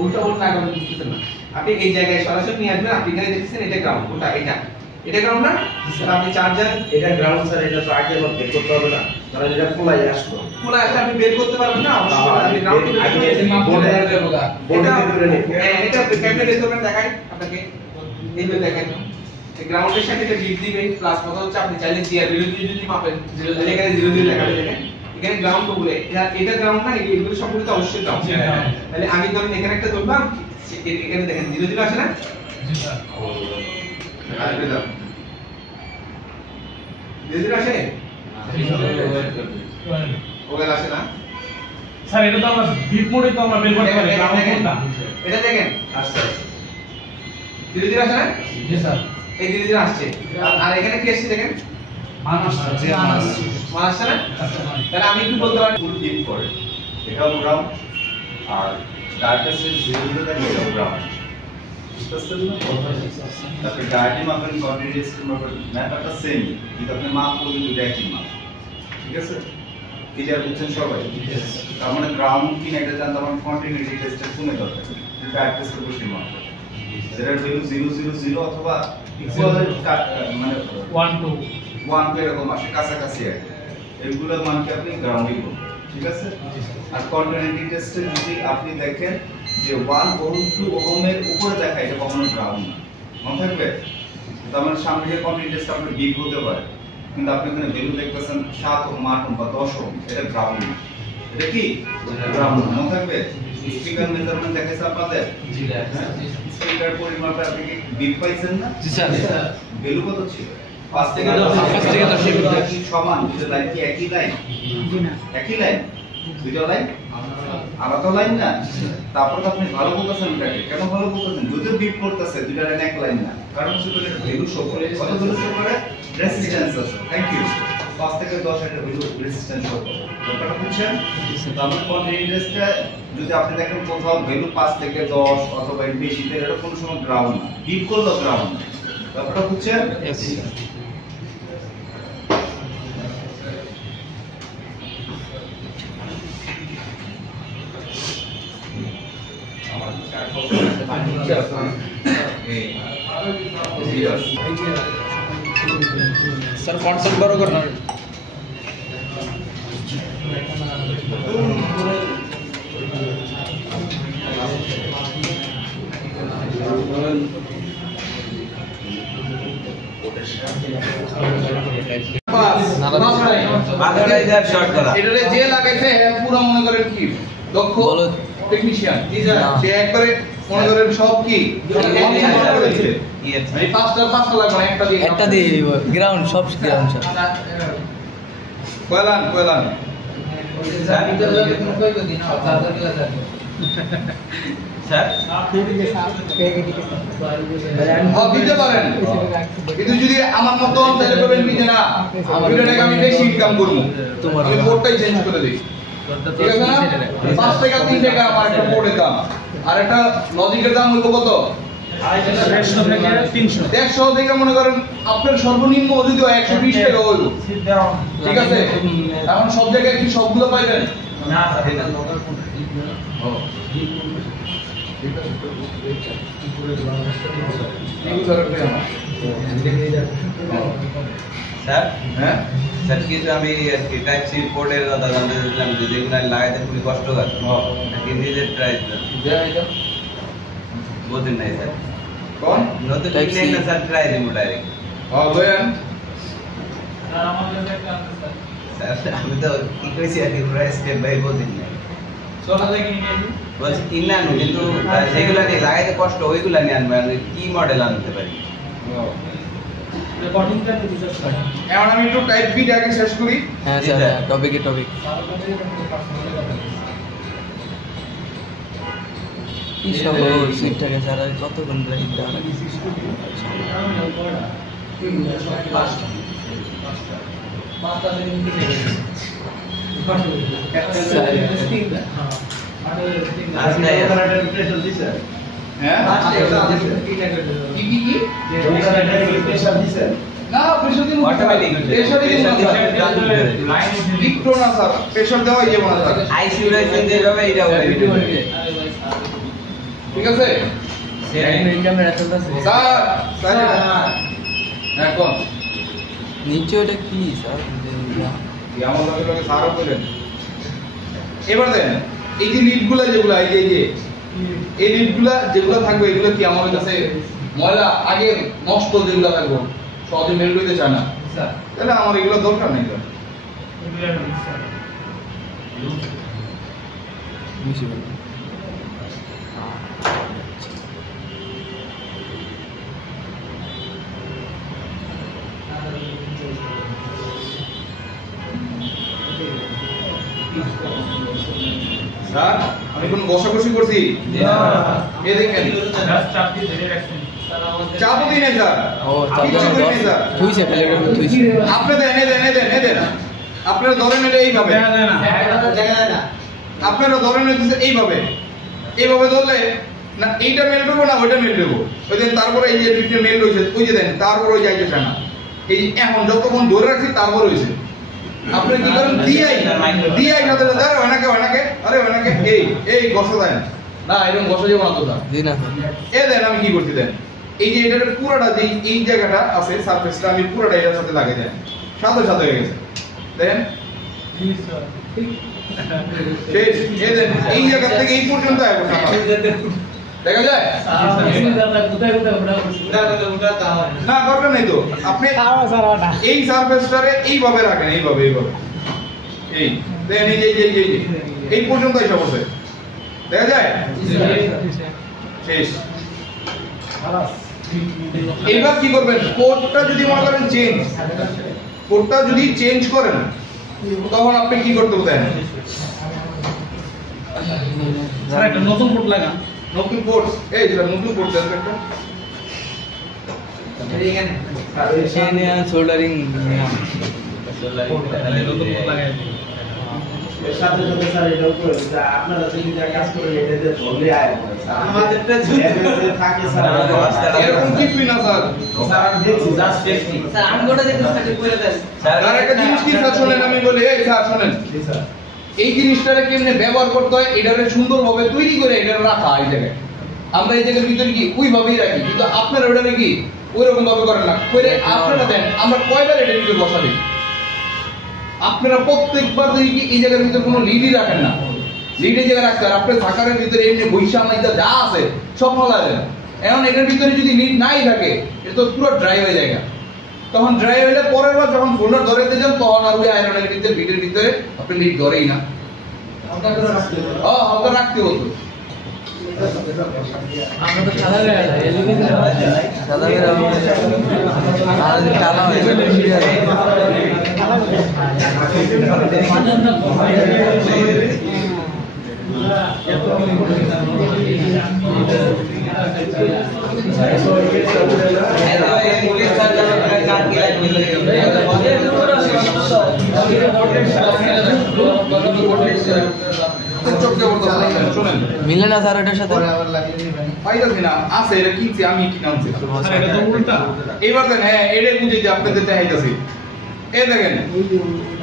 ওটা ওর না করে বুঝতেছেন না। আপনি এই জায়গায় সরাসরি নিয়ে আসবেন, আপনি এখানে দেখতেছেন এটা গ্রাউন্ড, ওটা এটা গ্রাউন্ড না স্যার। আপনি চার্জার এটা গ্রাউন্ড স্যার, এটা তো আগে মত বের করতে হবে না, কারণ এটা খোলাই আসলো। খোলা আছে, আপনি বের করতে পারবেন না অবশ্যই। আপনি গ্রাউন্ড আগে বোর্ডে করে নিন। এটা ক্যাবিনেট ইনস্ট্রুমেন্ট দেখাই আপনাকে, এইভাবে দেখেন। এই গ্রাউন্ডের সাথে এটা ডিপ দিবেন, প্লাস কথা হচ্ছে আপনি চাইলে জিআর যদি মাপেন, এখানে 00 লেখা আছে দেখেন, এখানে গ্রাউন্ড তো বলে এটা গ্রাউন্ড না, এগুলো সবগুলো তো অবশ্যই গ্রাউন্ড। তাহলে আমি ধরুন এখানে একটা ধরলাম, এখানে দেখেন 00 আসে না? জি স্যার। আসবে দাও 00 আসে? ওগুলো আসে না স্যার। এটা তো আমরা ডিপ মোডে তো আমরা বের করতে পারি, গ্রাউন্ড কোনটা এটা দেখেন আসছে 00 আসে না? জি স্যার। এই 00 আসছে, আর এখানে কি আসছে দেখেন মানাস আসছে না? তাহলে আমি কি বলতে পারি ফুল ডিপ করে এটাও গ্রাউন্ড, আর ডার্কেস্ট 00 থেকে এটাও গ্রাউন্ড। তারপরে ডায়াগ্রাম মাপেন, কন্টিনিউয়াস মাপেন, ম্যাপটা সেম, কিন্তু আপনি মাপ করবেন দুটো একই মাপ। ঠিক আছে? ক্লিয়ার বুঝছেন সবাই? তার মানে গ্রাউন্ড কি না এটা জানতে আমার কন্টিনিউইটি টেস্টের কোনে দরকার, এটা ডায়াগ্রাম বসে মাপ। যেটা ভ্যালু 000 অথবা ইকুয়াল মানে 1 2 1 এরকম আসে কাছাকাছি আর এগুলো মানকে আপনি গ্রাউন্ডিং করবেন। ঠিক আছে? আর কন্টিনিউইটি টেস্টে যদি আপনি দেখেন যে 1 ওহম 2 ওহমের উপরে দেখা, এটা কখনো গ্রাউন্ড না, মনে থাকবে। তার মানে সামনে যে কন্টিনিউইটি টেস্ট আপনার বিগ হতে পারে, কিন্তু আপনি এখানে ভ্যালু দেখতেছেন 7 ওহম 8 ওহম বা 10 ওহম, এটা গ্রাউন্ড না। এটা কি গ্রাউন্ড, মনে থাকবে। স্পিকার মেজারমেন্ট দেখাইছে আপনাদের? জি স্যার। স্পিকার পরিমাপে আপনি কি বিগ পাইছেন না? জি স্যার। ভ্যালু কত ছিল? 5 থেকে 10 কি সমান? দুটো লাইন কি একই লাইন? একই লাইন, দুটো লাইন আলাদা লাইন না। তারপর আপনি ভালো বলতেছেন, এটাকে কেন ভালো বলতেছেন? যদিও বিট করতেছে দুটো লাইন এক লাইন না, কারণ হচ্ছে এটা ভ্যালু শো করে। কত ভ্যালু শো করে? রেজিস্ট্যান্স আছে। Thank you. 5 থেকে 10 এর ভ্যালু রেজিস্ট্যান্স শো করে। ব্যাপারটা বুঝছেন? তারপর কন্টিনিউয়াসটা যদি আপনি দেখেন কোথাও ভ্যালু 5 থেকে 10 অথবা এর বেশি, এটা কোনো সময় গ্রাউন্ড না, বিট করলো গ্রাউন্ড না। ব্যাপারটা বুঝছেন? স্যার কনসেপ্ট বড় করুন। এটারে যে লাগাইছে পুরো মনে করেন কি দক্ষ টেকনিশিয়ান, সে একবারে মনে করেন সব কি পাঁচটা লাগবে, একটা দিয়ে দিব গ্রাউন্ড, সব গ্রাউন্ড স্যার। কয়লান দিতে পারেন, কিন্তু যদি আমার মতো তাহলে করবেন কি না, ভিডিওটাকে আমি বেশি ইনকাম করবো, আমি বোর্ডটাই চেঞ্জ করে দিই। ঠিক আছে না? 5 টাকা 3 টাকা আমার একটা বোর্ডের দাম, আর একটা লজিকের দাম হলো কত? 150 থেকে মনে করেন আপনার সর্বনিম্ন যদি 120 টাকা হইল। ঠিক আছে? এখন সব জায়গায় কি সবগুলো পাইবেন না? স্যার হ্যাঁ স্যার, কিন্তু আমি টাইপ সি পোর্টের কথা জানতে চাইছিলাম যে যেগুলো লাগাইতে খুবই কষ্টকর, নাকি নিজের ট্রাই বুঝেন নাই স্যার? কোন নতুন লিখলেন না স্যার, ট্রাই দিব ডাইরেক্ট। বলেন স্যার আমি তো কি কইছি আর কি, প্রায় স্টেপ বাই বুঝেন নাই। বলছি কিনে আনবো, কিন্তু যেগুলো নিয়ে লাগাইতে কষ্ট ওইগুলা নিয়ে আনবো। আমি কি মডেল আনতে পারি? এখন আমি একটু টাইপ বি আগে শেষ করি। হ্যাঁ স্যার, টপিক কি সব সিটটাকে স্যার কতক্ষণ ব্রেক দেওয়া লাগে? হ্যাঁ না প্রেসার দিন অটোমেটিক প্রেসার দিন লিখতো না স্যার, প্রেসার দেওয়া যাবে না স্যার। আইসিইউ লাইসেন্স যেভাবে এটা হবে ঠিক আছে ক্যামেরা চলতেছে স্যার স্যার হ্যাঁ কোন নিচে ওটা কি স্যার কি আমার লগে স্যারও কইলেন এবার দেখেন এই যে লিডগুলো যেগুলো এই লিডগুলো যেগুলো থাকবে এগুলো কি আমার কাছে ময়লা আগে নষ্ট যেগুলো থাকবে সহজে মেল হইতে চায় না স্যার তাহলে আমার এগুলো দরকার নেই স্যার স্যার আমি কোন বসাবসি করছি এই দেখেন চাপটি ধরে রাখছেন চাপও দিই নাই স্যার ও কিচ্ছু করি নাই স্যার তুইছে প্লেট তুইছে আপনি দেন দেন আপনারা ধরেন এটা এইভাবে দেখা যায় না আপনারা ধরেন এইভাবে এইভাবে ধরলে না এইটা মেল দেবো না ওইটা মেল দেবো ওই দেন তারপরে এই যে দুটো মেল রয়েছে ওই যে দেন তারপরে ওই যাইতেছে না এই এখন যতক্ষণ ধরে রাখছি তারপর হয়েছে আপনি কি করেন দিয়াই না ধরে আরে ওনাকে আরে ওনাকে এই বসা যায় না এরকম বসা যাবে না তো স্যার জি না এ দেন আমি কি করতে দেন এই যে এটার পুরোটা যে এই জায়গাটা আছে সারফেসটা আমি পুরোটা এটার সাথে লাগিয়ে দেন সাথে হয়ে গেছে দেন জি স্যার শেষ এই দেন এই জায়গা থেকে এই পর্যন্ত আয় দেখা যায় না দরকার নেই তো আপনি এই সারফেসটারে এইভাবে রাখেন এইভাবে এই দেন এই পর্যন্ত এসে বসে দেখা যায় শেষ এবার কি করবেন কোডটা যদি মনে করেন কোডটা যদি চেঞ্জ করেন তখন আপনি কি করতে দেন স্যার একটা নতুন কোড লাগান নতুন কোড এই যে নতুন কোড দেন একটা এখানে সোল্ডারিং নতুন কোড লাগাই দিই এর সাথে সাথে স্যার এটাও করে যে আপনারা যদি যা কাজ করেন এটাতে ধরলে আয় আমাদেরটা যদি থাকে স্যার এরকম কিছুই না স্যার স্যার আমি দেখছি জাস্ট দেখছি স্যার আমগোটা দেখতে সাথে করে দেন স্যার একটা জিনিস কি স্যার শুনেন আমি বলি এই স্যার শুনেন জি স্যার এই জিনিসটাকে কেমনে ব্যবহার করতে হয় এটারে সুন্দরভাবে তৈরি করে এটা রাখা এই জায়গায় আমরা এই জায়গার ভিতরে কি ওইভাবেই রাখি কিন্তু আপনারা ওটারে কি ওইরকম ভাবে করেন না করে আপনারা দেন আমরা কয়বার এটার ভিতরে বসাবি আপনারা প্রত্যেকবার দেখি কি এই জায়গার ভিতরে কোনো লিডই রাখেন না লিডের জায়গায় রাখতে আর আপনার থাকারের ভিতরে এমনি বৈশা মাইজা যা আছে সব ফলা দেন এখন এটার ভিতরে যদি লিড নাই থাকে এটা তো পুরো ড্রাই হয়ে যায় তখন ড্রাই হলে পরের বার যখন ফোল্ডার ধরাইতে যান তখন আর ওই আয়রনের ভিতরে লিডের ভিতরে আপনি লিড ধরেই না হালকা রাখতে হতো আমরা তো সাদা হয়ে গেল সাদা আর কালো হয়ে মিলে না স্যার এটার সাথে পাইতাছি না আছে এটা কিনছি আমি কিনছি স্যার এটা তো উল্টা এইবার দেন হ্যাঁ এটা বুঝে যে আপনাদের দেখাইতাছি এই দেখেন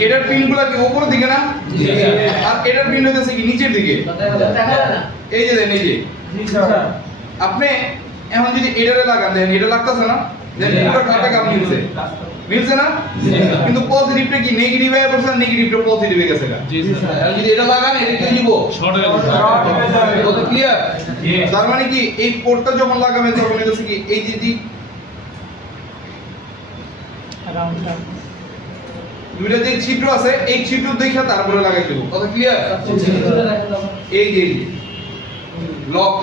এটার পিনগুলো কি উপরের দিকে না আর এটার পিন হইতেছে কি নিচের দিকে এই যে দেন এই যে আপনি এখন যদি এটারে লাগান দেন এটা লাগতাছে না দেন পুরো কাটা কাম মিলছে না কিন্তু পজিটিভটা কি নেগেটিভ হয়ে পড়ছে নেগেটিভটা পজিটিভ হয়ে গেছে জি স্যার এখন যদি এটা লাগান এটা কি দিব শর্ট হয়ে গেছে কত ক্লিয়ার Yes. তার মানে কি এই পোর্টটা যখন লাগাবেন তখন হইতেছে কি এই যে দুইটা যে ছিদ্র আছে এই ছিদ্র দেখে তারপরে লাগাই দেব কথা ক্লিয়ার এই যে লক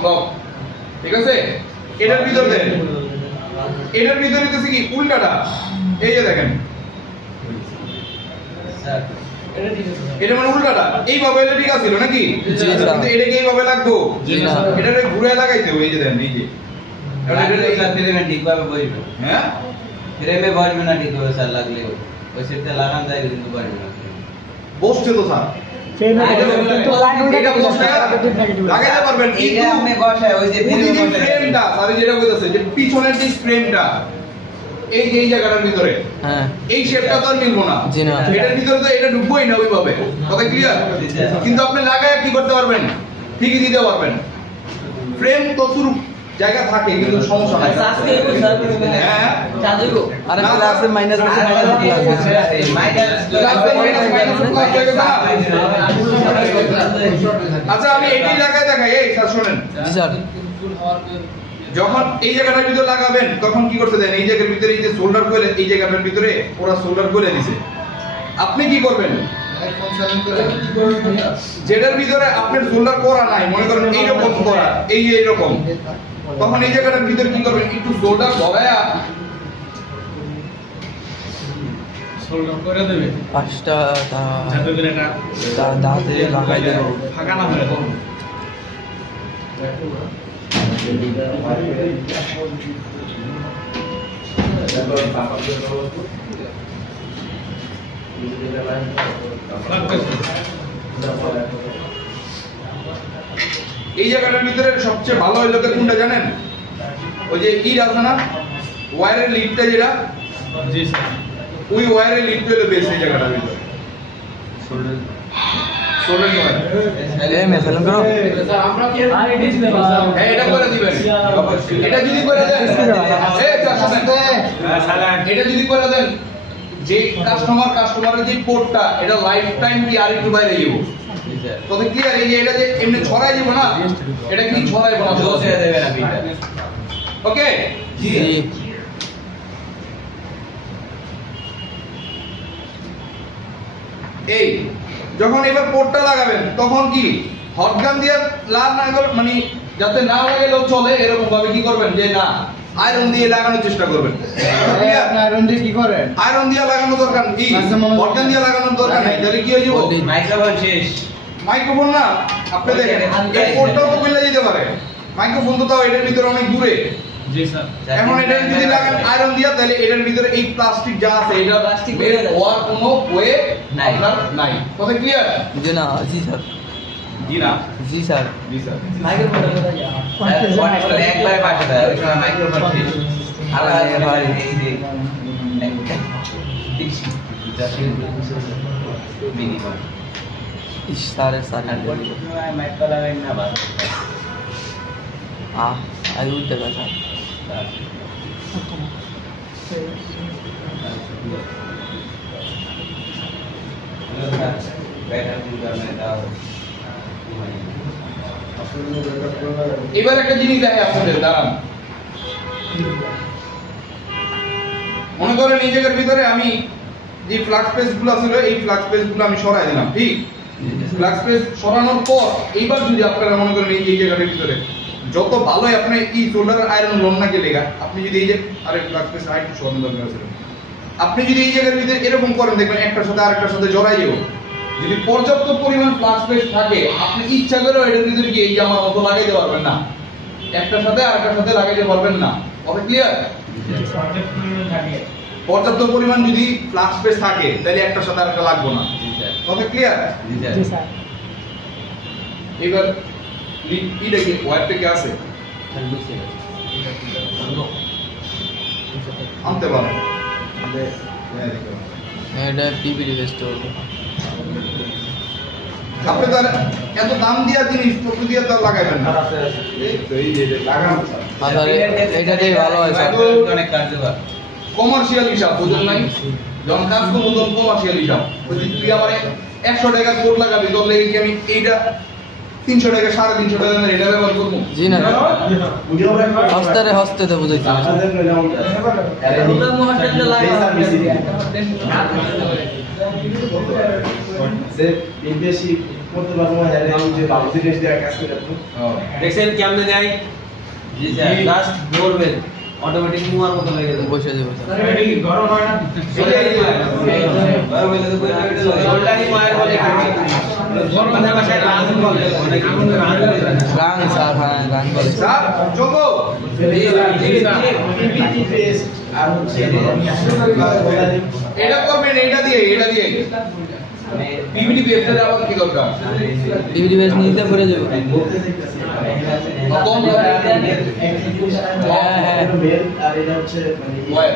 ঠিক আছে এটার ভিতর দেন এটার ভিতরে হইতেছে কি উল্টাটা এই যে দেখেন স্যার এটা মানে উল্টাটা এইভাবে এটা ঠিক আছিল নাকি জি, স্যার। কিন্তু এটাকে এইভাবে লাগবো জি না এটারে ঘুরে লাগাইতে হবে এই যে দেন এই যে ফ্রেমে ঠিকভাবে বসবে হ্যাঁ ফ্রেমে বসবে না ঠিকভাবে স্যার লাগলে ওই সেটটা লাগান যায় কিন্তু বসবে না বসছে তো স্যার এটা বসছে লাগাইতে পারবেন এইটা আপনি বসায় ওই যে যে ফ্রেমটা স্যার যেটা কইতাছে যে পিছনের যে ফ্রেমটা এই যে এই জায়গাটার ভিতরে হ্যাঁ এই শেপটা তো আর মিলবো না জি না এটার ভিতরে তো এটা ঢুকবোই না ওইভাবে কথা ক্লিয়ার কিন্তু আপনি লাগায় কি করতে পারবেন ঠিকই দিতে পারবেন ফ্রেম ততটুকু জায়গা থাকে কিন্তু সমস্যা নাই। হ্যাঁ আরে ক্লাসে মাইনাস আচ্ছা আমি এই জায়গায় দেখাই, এই স্যার শুনেন, জি স্যার যখন এই জায়গাটার ভিতরে লাগাবেন তখন কি করতে দেন, এই জায়গার ভিতরে এই যে সোল্ডার করে এই জায়গাটার ভিতরে ওরা সোল্ডার করে দিছে, আপনি কি করবেন যেটার ভিতরে আপনার সোল্ডার করা নাই, মনে করেন এইরকম করা, এই যে এইরকম, তখন এই জায়গাটার ভিতরে কি করবেন, একটু সোল্ডার ভরায়া সোল্ডার করে দেবে পাঁচটা যাতে করে এটা দাঁতে লাগাই দেবো। ফাঁকা না হয়ে যায়। এই জায়গাটার ভিতরে সবচেয়ে ভালো হইলো কোনটা জানেন, ওই যে ইট আছে না ওয়্যারের লিডটা যেটা, জি স্যার ওই ওয়্যারের লিড পেলে বেশ এই জায়গাটার ভিতরে সোল্ডার ওয়্যার। এই মেসালাম করো হ্যাঁ এটা করে দিবেন, এটা যদি করে দেন এটা যদি করে দেন যে কাস্টমারের যে পোর্টটা এটা লাইফ টাইম কি আর একটু বাইরে যাবো তবে ক্লিয়ার, এই যে এটা যে এমনি ছড়াই যাবো না, এটা কি ছড়াইবো না, ওকে জি এই যখন এবার পোর্টটা লাগাবেন তখন কি হটগান দিয়ে মানে যাতে না লাগালেও চলে এরকম ভাবে কি করবেন যে না আয়রন দিয়ে লাগানোর চেষ্টা করবেন। আয়রন দিয়ে কি করেন? আয়রন দিয়ে লাগানো দরকার কি, হটগান দিয়ে লাগানোর দরকার নাই, তাহলে কি হয়ে যাবে মাইক্রোফোন শেষ। মাইক্রোফোন না আপনি দেখেন এই পোর্টটাও তো খুলে যেতে পারে, মাইক্রোফোন তো তাও এটার ভিতরে অনেক দূরে, জি স্যার এখন এটা যদি লাগান আয়রন দিয়া তাহলে এটার ভিতরে এই প্লাস্টিক যা আছে এটা প্লাস্টিক বের হওয়ার কোনো ওয়ে নাই। আপনার নাই, কথা ক্লিয়ার? জি না জি স্যার জি না জি স্যার জি স্যার একবারে পাশে দেয় ওই সময় মাইক্রোফোন শেষ। আলাদা ভাই এই যে মিনিমাম ইস স্যার স্যার মাইক তো লাগাই না বাস আর উঠতে গেছে এবার একটা জিনিস দেখে আপনাদের দাঁড়ান, মনে করেন এই জায়গার ভিতরে আমি যে ফ্লাক্স পেজ গুলো ছিল এই ফ্লাক্স পেজ গুলো আমি সরাই দিলাম, ঠিক ফ্লাক্স পেজ সরানোর পর এইবার যদি আপনারা মনে করেন এই জায়গাটার ভিতরে যত ভালোই আপনি এই সোল্ডার আয়রন লোন না গেলে আপনি যদি এই যে আরে ফ্লাক্স পেজ আইট সরানো দরকার ছিল, আপনি যদি এই জায়গার ভিতরে এরকম করেন দেখবেন একটার সাথে আরেকটার সাথে জড়াই যাবে। যদি পর্যাপ্ত পরিমাণ ফ্লাক্স পেজ থাকে আপনি ইচ্ছা করেও এটার ভিতরে কি এই জামার মতো লাগাইতে পারবেন না, একটার সাথে আরেকটার সাথে লাগাইতে পারবেন না, হবে ক্লিয়ার? পর্যাপ্ত পরিমাণ যদি ফ্লাক্স পেজ থাকে তাহলে একটার সাথে আরেকটা লাগবে না, হবে ক্লিয়ার? এবার এটা কি ওয়্যারটা কি আছে আনতে পারেন, এটা পিপিডি বেস্ট হবে আপনি তার এত দাম দিয়া জিনিস প্রকৃতি দিয়ে তার লাগাইবেন না, এই যে লাগানো আচ্ছা এটাতেই ভালো হয় স্যার অনেক কার্যকর কমার্শিয়াল হিসাব বুঝেন নাই, যখন কাজ করবো তখন কমার্শিয়াল হিসাব, তুই আমার 100 টাকা কোট লাগাবি তাহলে কি আমি এইটা 300 টাকা 350 টাকা এটা ব্যবহার করবো? জি না হস্তে তো বুঝাইতে হবে বেশি করতে পারবো না, যে ভালো জিনিস দিয়ে কাজ করে দেখছেন কেমনে দেয়? জি স্যার জাস্ট ধরবেন অটোমেটিক মুয়ার মতো লেগে যাবে। বসে যাবে স্যার এটা কি গরম হয় না? সোল্ডারিং ওয়্যার বলে আমাদের ভাষায় রান বলে, গান স্যার হ্যাঁ গান বলে স্যার যোগো আর হচ্ছে এটা করবেন এটা দিয়ে পিভিডি পেজটা আবার কি দরকার, পিপিডি বেস্ট নিতে পড়ে যাবে কম হ্যাঁ মেল আর এটা হচ্ছে ওয়্যার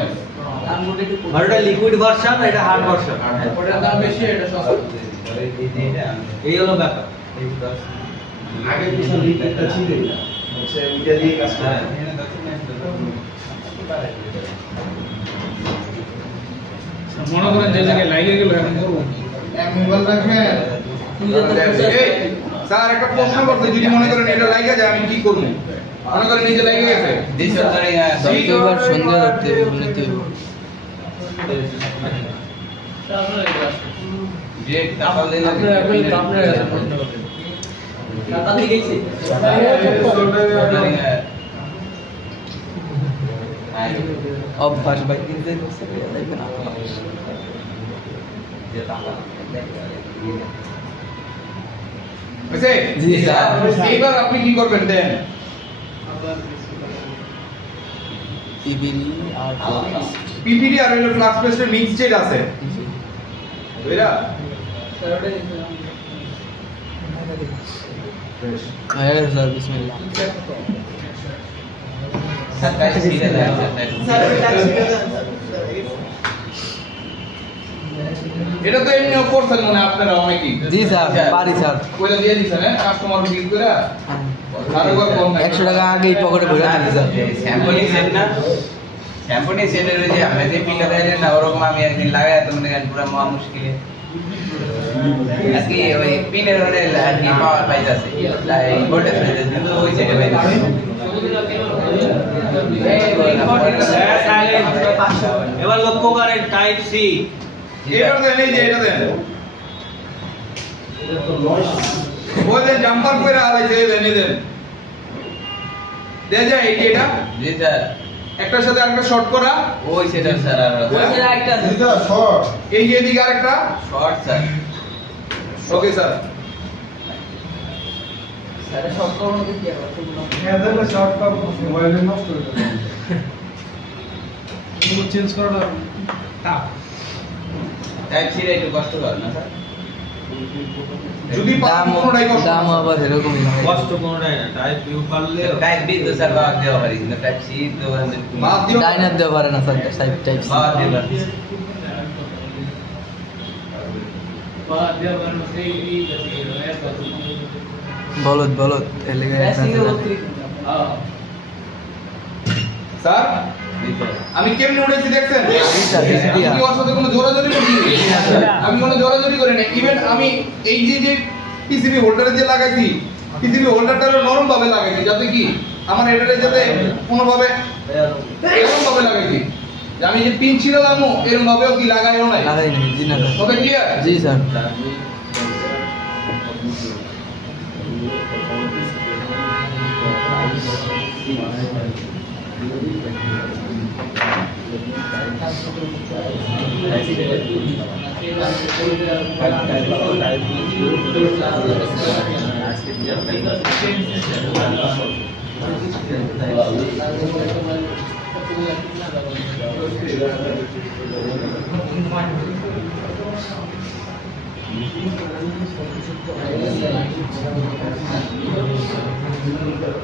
আর এটা লিকুইড ভার্সন, এটা হার্ড ভার্সন। ওটার দাম বেশি, এটা সস্তা। এই হলো ব্যাপার। আগে পিছন লিকটা ছিল না হচ্ছে ওইটা দিয়ে কাজ করে। মনে করেন যে জায়গায় লাইগে গেল এখন করবো মোবাইল রাখেন এই স্যার একটা প্রশ্ন করতে যদি মনে করেন এটা লাইগা যায় আমি কি করব মনে করেন নিজে লাইগা গেছে এবার সন্ধ্যা ধরতে নিতে হবে যে তাহলে দিন অভ্যাস বাই কিনতে দেখবেন বুঝছে জি স্যার এইবার আপনি কি করবেন দেন পিপিডি আর হলো ফ্লাক্স পেস্টের মিক্স স্টেট আছে বুঝলা হ্যাঁ স্যার বিসমিল্লাহ এটা তো এমনি করছেন মনে আপনারা অনেকেই জি স্যার পারি স্যার কইলা দিয়ে দিছেন হ্যাঁ কাস্টমার বিল করে আর একবার কম 100 টাকা আগেই পকেটে ভরে দিতে স্যার স্যাম্পলি সেট না স্যাম্পলি সেটের যে আমরা যে পিনটা দেয় না ওরকম আমি একদিন লাগাই তো মনে করেন পুরো মহা মুশকিলে আজকে ওই পিনের ওরে কি পাওয়ার পাইতাছে এই ভোল্টেজ কিন্তু ওই সাইডে পাইতাছে এবার লক্ষ্য করেন টাইপ সি এটা দেন এই যে এটা দেন ওই দেন জাম্পার করে আলাইছে দেন এই দেন দেন যা এই যে এটা জি স্যার একটার সাথে আরেকটা শর্ট করা ওই সেটা স্যার আর এটা শর্ট এই যে এদিকে আরেকটা short sir okay sir change করাটা টাফ টাইপ সি একটু কষ্ট করে না স্যার যদি দাম কোনটাই কষ্ট দাম আবার এরকমই হয় কষ্ট কোনটাই না টাইপ ইউ পারলে টাইপ বি তো স্যার বাদ দেওয়া পারি কিন্তু টাইপ সি তো বাদ দিও ডাইনার দেওয়া পারে না স্যার টাইপ বাদ দেওয়া বলদ এলাকায় স্যার আমি কেমনে উঠেছি দেখছেন স্যার, আমি কি ওর সাথে কোনো জোরাজোরি করছি আমি কোনো জোরাজোরি করি না ইভেন আমি এই যে পিসিবি হোল্ডারে যে লাগাইছি পিসিবি হোল্ডারটা নরম ভাবে লাগাইছি যাতে কি আমার এটারে যাতে কোনো ভাবে এরকম ভাবে লাগাইছি যে আমি যে পিন ছিলাম এরকম ভাবেও কি লাগাইও নাই লাগাই নেই জি না স্যার ওকে ক্লিয়ার জি স্যার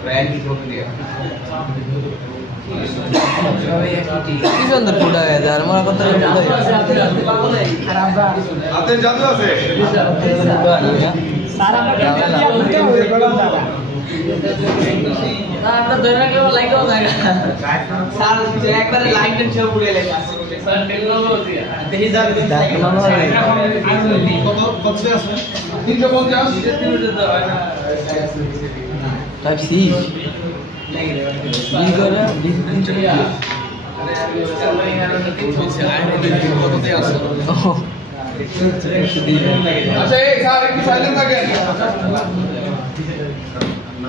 ব্র্যান্ড ঠোক দিয়া কি সুন্দর ফুটা গেছে আর মনে করতে হাতের জাদু আছে একবারে লাইটের ছবি উড়ে লেখা কত আছে 350 টাইপ সি বি করে আচ্ছা এই স্যার একটু সাইলেন্ট থাকেন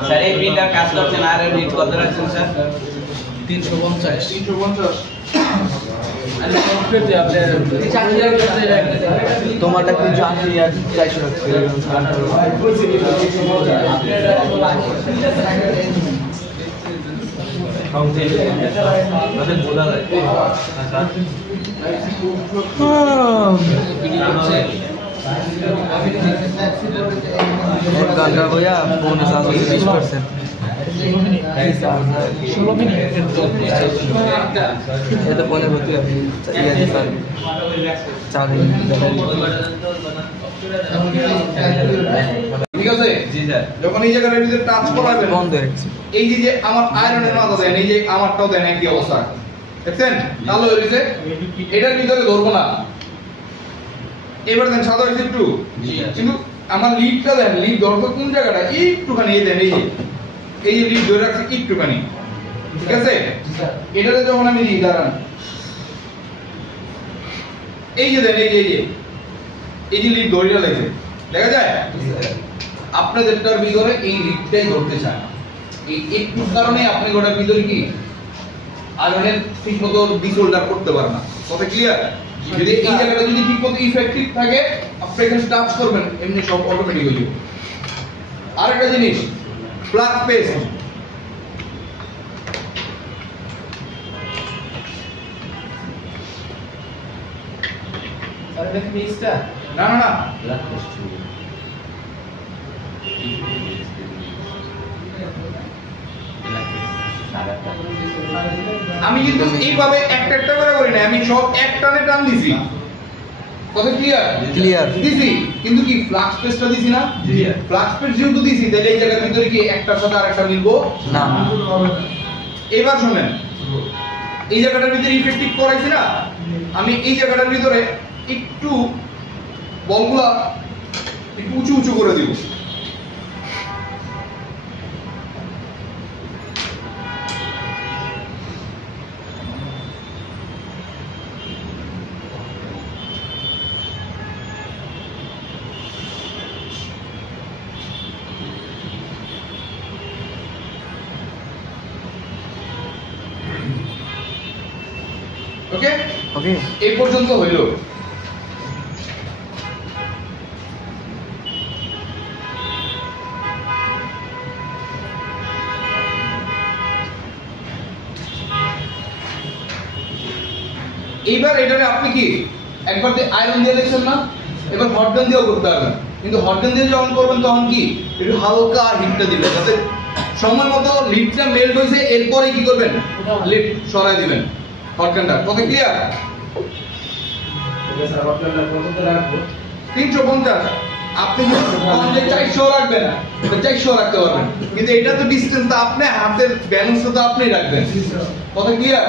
স্যার এই পিনটা কাজ করছেন আর এর বিট কত রাখছেন স্যার 350 তোমারটা 380 আর 400 एक घंटा हो गया फोन 20% ये तो फोन होती है ये सर चार्जिंग ঠিক আছে আছে? জি স্যার। যখন এই জায়গাটার ভিতরে টাচ করাবেন বন্ধ হয়ে গেছে। এই যে আমার আয়রনের মাথা দেন, এই যে আমারটাও দেন একই অবস্থা, দেখছেন কালো হয়ে গেছে, এটার ভিতরে ধরবো না। এবার দেন সাদা হয়েছে একটু, কিন্তু আমার লিডটা দেন, লিড ধরবো কোন জায়গাটা একটুখানি এই দেন, এই যে লিড ধরে রাখছি একটুখানি, ঠিক আছে? এটাতে যখন আমি দিই দাঁড়ান, এই যে দেন, এই যে লিড ধরে লাগছে, দেখা যায় আপনাদেরটার ভিতরে এই লিডটাই ধরতে চায় না, এই একটু কারণে আপনি ওটার ভিতরে কি আয়রনের ঠিক মতো ডিসোল্ডার করতে পারেন না। কথা ক্লিয়ার? যদি এই জায়গাটা যদি ঠিক মতো ইফেক্টিভ থাকে, আপনি এখানে টাচ করবেন, এমনি সব অটোমেটিক হয়ে যাবে। আরেকটা জিনিস, প্লাগ পেস্ট, আর এটা কি মিক্সটা? না না না, আমি কিন্তু এইভাবে একটা একটা করে করি না, আমি সব এক টানে টান দিছি। কথা ক্লিয়ার? ক্লিয়ার। দিছি, কিন্তু কি ফ্লাক্স পেস্টটা দিছি না? জি স্যার। ফ্লাক্স পেস্ট যেহেতু দিছি, তাহলে এই জায়গার ভিতরে কি একটার সাথে আরেকটা মিলবো না। এবার শুনেন, এই জায়গাটার ভিতরে ইফেক্টিভ করাইছি না, আমি এই জায়গাটার ভিতরে একটু বলগুলা একটু উঁচু উঁচু করে দিব। ওকে ওকে। এই পর্যন্ত হইল। এইবার এটারে আপনি কি একবার আয়রন দিয়ে দেখছেন না, এবার হটগান দিয়েও করতে পারবেন, কিন্তু হটগান দিয়ে যখন করবেন তখন কি একটু হালকা হিটটা দিবেন, যাতে সময় মতো লিডটা মেল্ট হয়েছে, এরপরে কি করবেন লিড সরাই দিবেন হটগানটা। কথা ক্লিয়ার? এটা স্যার আপনারা কততে রাখবো? 350, আপনি যদি 400 রাখবেন, 400 রাখতে পারবেন, কিন্তু এটা তো ডিসটেন্স তো আপনি হাতের ব্যালেন্সটা তো আপনি রাখবেন। কথা ক্লিয়ার?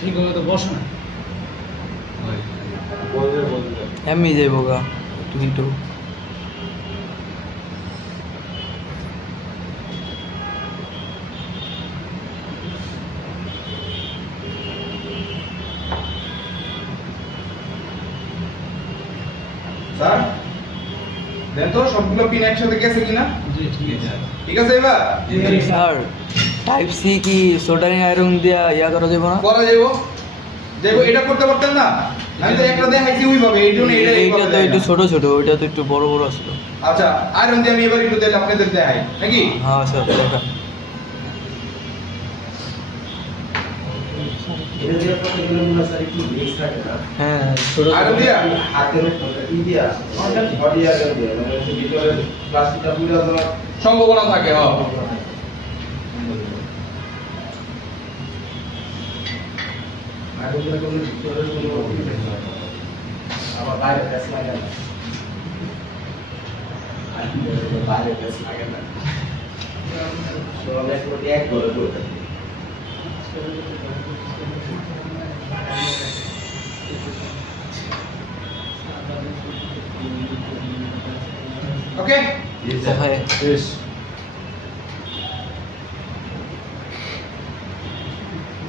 ঠিক হবে তো বসো না। এমনি যাইবো গা একটু একটু। স্যার দেন তো সবগুলো পিন একসাথে গেছে কিনা? জি ঠিক আছে। ঠিক আছে এবার স্যার টাইপ সি কি সোল্ডারিং আয়রন দিয়া ইয়া করা যাবে না? করা যাবো, দেখো এটা করতে পারতেন না, আমি তো একটা দেখাইছি ওইভাবে, এই জন্য এটা এইটা তো একটু ছোট ছোট, ওইটা তো একটু বড় বড় ছিল। আচ্ছা আয়রন দিয়ে আমি এবার একটু দিলে আপনাদের দেখাই নাকি? হ্যাঁ স্যার দেখা। এটা দিয়ে প্রত্যেকগুলো মনে হয় স্যার একটু মিক্স থাকে না? হ্যাঁ ছোট আয়রন ছোট। দিয়া হাতের উপরে ই দিয়া বডি আয়রন দিয়া, মানে হচ্ছে ভিতরে প্লাস্টিকটা পুরো দেওয়ার সম্ভাবনা থাকে। হ্যাঁ আয়রনগুলো কোনো ভিতরে কোনো আবার বাইরে প্রেস লাগে না। বাইরে প্রেস লাগে না, সব এক করে করতে হবে। ওকে হ্যাঁ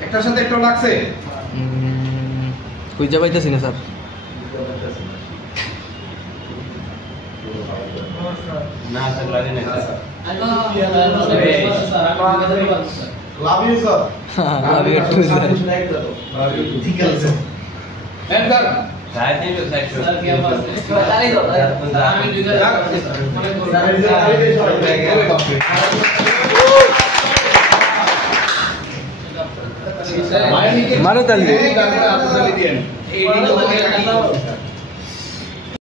একটার সাথে একটা লাগছে। খুঁজে পাইতেছি না স্যার। না স্যার লাগে না স্যার। Love you sir. আমি একটু স্যার। ঠিক আছে দেন স্যার সাইড নিয়ে তো সাইড सर क्या बात है बता नहीं दो सर আমি দুইটা মারো তালি। এই